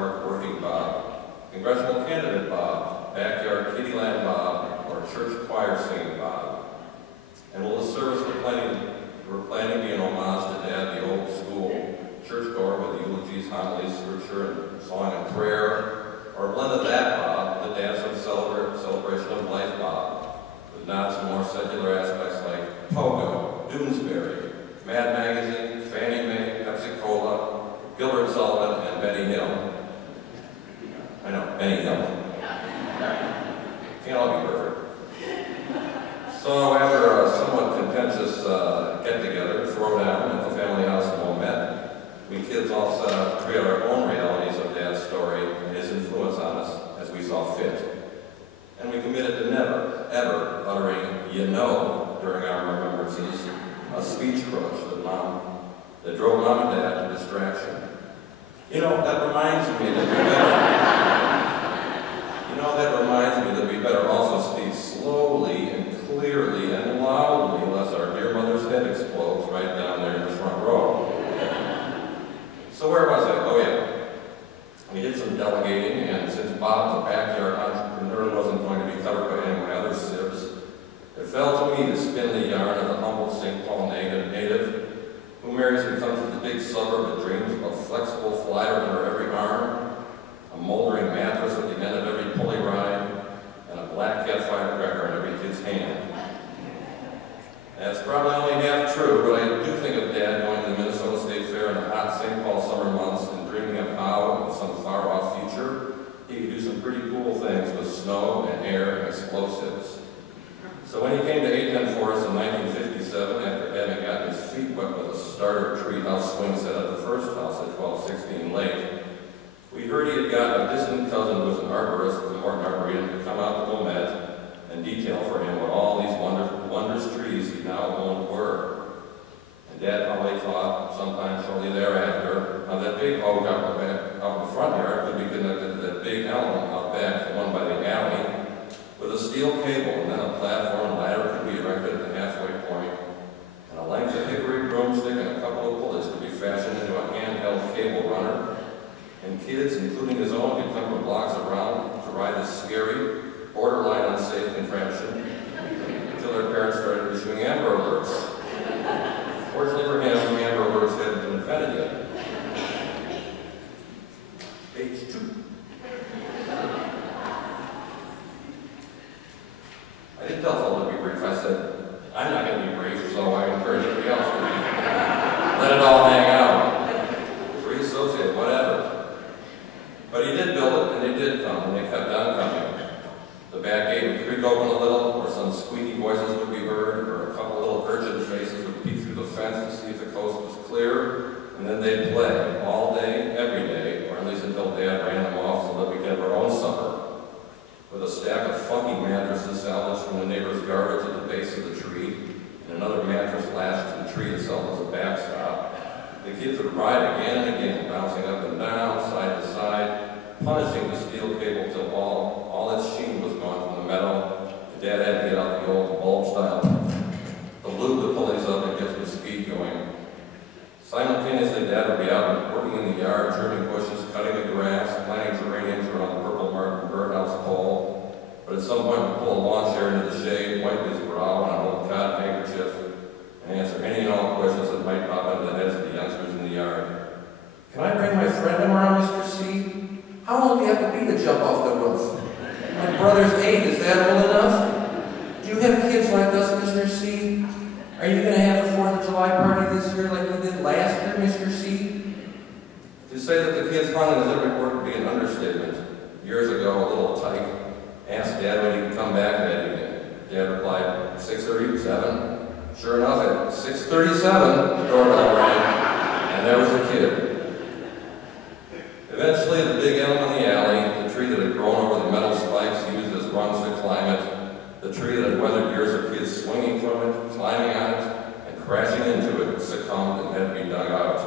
Park Working Bob, Congressional Candidate Bob, Backyard Kittyland Bob, or Church Choir Singing Bob. And will this service we're planning be an homage to Dad, the old school churchgoer with eulogies, homilies, scripture, and song and prayer, or a blend of that Bob, the Dad's celebration of life Bob, with nods to more secular aspects like Pogo, Doonesbury, Mad Magazine, Fannie Mae, Pepsi Cola, Gilbert Sullivan, and Benny Hill. I know, Benny Hill. Can't all be perfect. So after a somewhat contentious get-together, throwdown at the family house in Wilmette, we kids all set out to create our own realities of Dad's story and his influence on us as we saw fit. And we committed to never, ever uttering, "you know," during our remembrances, a speech crush that drove Mom and Dad to distraction. You know, that reminds me that we better also speak slowly and clearly and loudly, lest our dear mother's head explodes right down there in the front row. So where was I? Oh yeah. We did some delegating, and since Bob, the backyard entrepreneur, wasn't going to be covered by any of my other sibs, it fell to me to spin the yarn of the humble St. Paul native who marries and comes to the big suburb that dreams of a flexible flyer under every arm, a moldering mattress at the end of every pulley ride, and a black cat firecracker in every kid's hand. That's probably only half true, but I do think of Dad going to the Minnesota State Fair in the hot St. Paul summer months and dreaming of how, in some far-off future, he could do some pretty cool things with snow and air and explosives. So when he came to A.Cleland for us in 1957, after having gotten his feet wet with a starter treehouse swing set at the first house at 1216 Lake, we heard he had gotten a distant cousin who was an arborist at the Morton Arboretum to come out to Wilmette and detail for him what all these wondrous trees he now owned were. And Dad probably thought, sometime shortly thereafter, how that big oak out in the front yard could be connected to that big elm out back, the one by the alley, with a steel cable, and then a platform ladder could be erected at the halfway point, and a length of hickory broomstick and a couple of pullets could be fashioned into a handheld cable runner, and kids, including his own, could come from blocks around to ride this scary, borderline unsafe contraption until their parents started issuing Amber Alerts. Fortunately for him, the Amber Alerts hadn't been invented yet. Page 2. I didn't tell Phil to be brief. I said, I'm not going to be brief, so I encourage everybody else to be. Let it all hang out. Free associate, whatever. But he did build it, and they did come, and they kept on coming. The back gate would creak open a little, or some squeaky voices would be heard, or a couple little urchin faces would peek through the fence to see if the coast was clear, and then they'd play all day, every day, or at least until Dad ran them off so that we could have our own supper. With a stack of funky mattresses salvaged from the neighbor's garbage at the base of the tree, and another mattress lashed to the tree itself as a backstop, the kids would ride again and again, bouncing up and down, side to side, punishing the steel cable till all its sheen was gone from the metal. Dad had to get out the old bulb style to lube the pulleys up and get some speed going. Simultaneously, Dad would be out working in the yard, trimming bushes, cutting the grass, planting geraniums around the purple martin birdhouse pole. But at some point, we'd pull a lawn chair into the shade, wipe his brow on an old cotton handkerchief, and answer any and all questions that might pop into the heads of the youngsters in the yard. Can I bring my friend around, Mr. C? How old do you have to be to jump off the roof? My brother's 8. Is that old enough? Do you have kids like us, Mr. C? Are you going to have a 4th of July party this year like you did last year, Mr. C? To say that the kids hung in his every word would be an understatement. Years ago, a little tyke asked Dad when he could come back that evening. Dad replied, 6:37. Sure enough, at 6:37, the doorbell rang, and there was the kid. Eventually, the big elm in the alley, the tree that had grown over the metal spikes used as rungs to climb it, the tree that had weathered years of kids swinging from it, climbing on it, and crashing into it, succumbed and had to be dug out.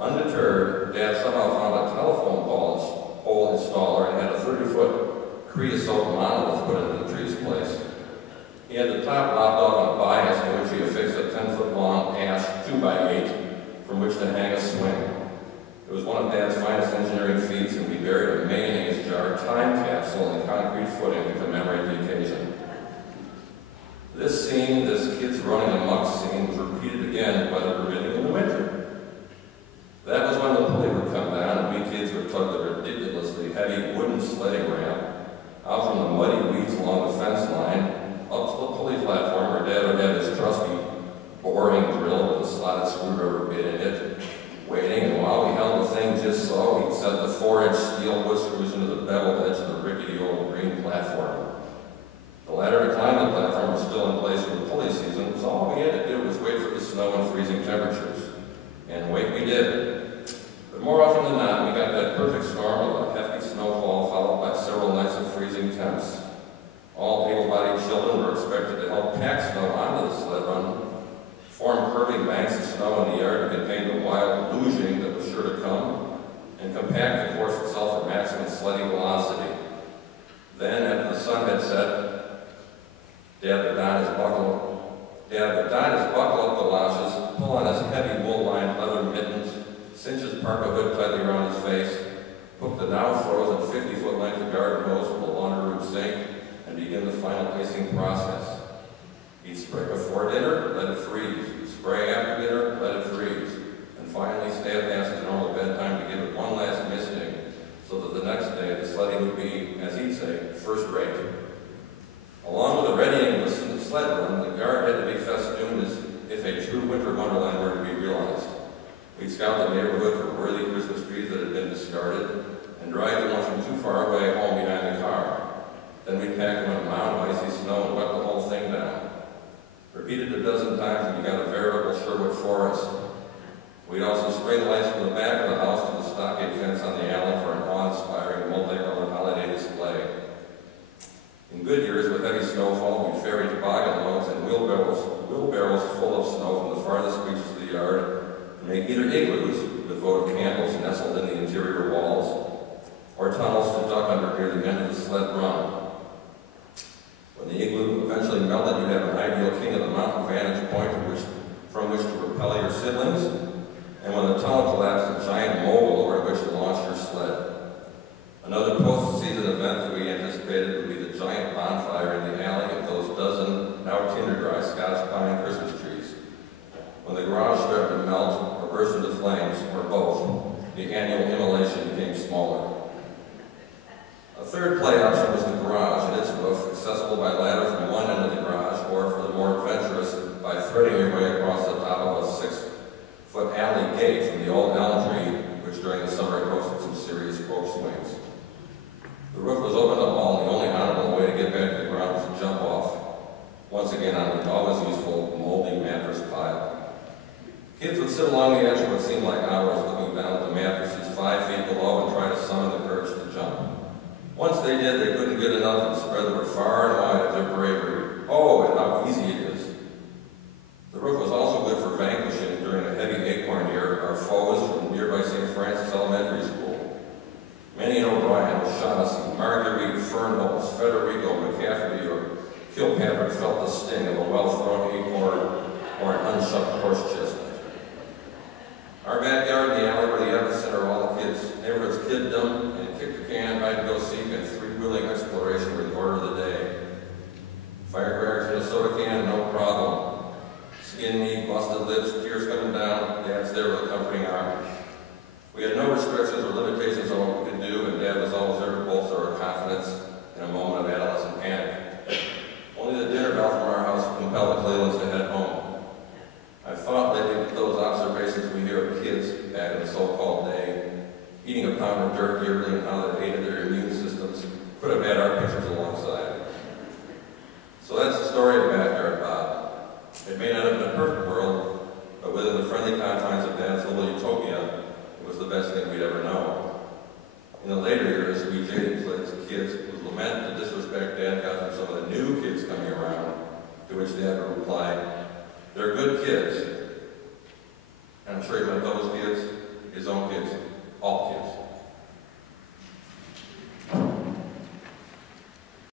Undeterred, Dad somehow found a telephone pole installer and had a 30-foot creosote monolith put into the tree's place. He had the top lopped off on a bias in which he affixed a 10-foot long ash 2x8 from which to hang a swing. It was one one of Dad's finest engineering feats, and we buried a mayonnaise jar time capsule in the concrete footing to commemorate the occasion. This scene, this kids running amok scene, was repeated again, weather permitting, in the winter. That was when the pulley would come down, and we kids would tug the ridiculously heavy wooden sledding ramp out from the muddy weeds along the fence line, up to the pulley platform where Dad would have his trusty boring drill with a slotted screwdriver bit in it, waiting, and while we held the thing just so, he'd set the 4-inch steel wood screws into the beveled edge of the rickety old green platform. The ladder to climb the platform was still in place for the pulley season, so all we had to do was wait for the snow and freezing temperatures. And wait we did. But more often than not, we got that perfect storm of a hefty snowfall followed by several nights of freezing temps. All able-bodied children were expected to help pack snow onto the sled run, form curving banks of snow in the yard to contain the wild luging that was sure to come, and compact the course itself for maximum sledding velocity. Then, after the sun had set, Dad would don his buckle up galoshes, pull on his heavy wool-lined leather mittens, cinch his parka hood tightly around his face, hook the now frozen 50-foot length of garden hose from the laundry room sink, and begin the final icing process. He'd spray before dinner, let it freeze. He'd spray after dinner, let it freeze. And finally stay up past his normal bedtime to give it one last misting, so that the next day the sledding would be, as he'd say, first rate. Along with the readying of the sled run, the yard had to be festooned as if a true winter wonderland were to be realized. We'd scout the neighborhood for worthy Christmas trees that had been discarded, and drag the ones from too far away home behind the car. Then we'd pack them in a mound of icy snow and wet the whole thing down. Repeated a dozen times, and we got a veritable Sherwood forest. We'd also spray lights from the back of the house to the stockade fence on the alley for an awe-inspiring multicolored holiday display. In good years, with heavy snowfall, we'd ferry toboggan loads and wheelbarrows full of snow from the farthest reaches of the yard, and make either igloos with votive candles nestled in the interior walls, or tunnels to duck under near the end of the sled run. When the igloo eventually melted, you'd have an ideal king of the mountain vantage point from which to repel your siblings, and when the tunnel collapsed, a giant mogul over which to launch your sled. Another post-season event that we anticipated would be the giant bonfire in the alley of those dozen, now tinder-dry Scotch pine Christmas trees. When the garage started to melt or burst into flames, or both, the annual immolation became smaller. A third play option was the garage and its roof, accessible by ladder from one end of the garage, or for the more adventurous, by threading your way across the top of a 6-foot alley gate from the old elm tree, which during the summer hosted some serious rope swings. The roof was open to all, and the only honorable way to get back to the ground was to jump off, once again on the always useful moldy mattress pile. Kids would sit along the edge of what seemed like hours, looking down at the mattresses 5 feet below and try to summon the courage to jump. Once they did, they couldn't get enough and spread the word far and wide of their bravery. Oh, and how easy it is. The roof was also good for vanquishing, during a heavy acorn year, our foes from nearby St. Francis Elementary School. Manny and O'Brien, O'Shaughnessy, Marguerite, Fernholz, Federico, McCafferty, or Kilpatrick felt the sting of a well-thrown acorn or an unshucked horse chestnut. Our backyard and the alley were the epicenter of all the neighborhood's kiddom, and kick the can, hide-and-go-seek, and three-wheeling exploration were the order of the day. Firecrackers in a soda can, no problem. Skin knee, busted lips, tears coming down, Dad's there with a comforting arm. We had no restrictions or limitations on what we could do, and Dad was always there to bolster our confidence in a moment of adolescent panic. Only the dinner bell from our house compelled the Clelands to head home. I've thought lately that those observations we hear of kids back in the so-called day, eating a pound of dirt yearly and how that aided their immune systems, could have had our pictures alongside. So that's the story of Backyard Bob. It may not have been a perfect world, but within the friendly confines of Dad's little utopia, it was the best thing we'd ever known. In the later years, we jaded kids would lament the disrespect Dad got from some of the new kids coming around, to which Dad would reply, "They're good kids." And I'm sure he meant those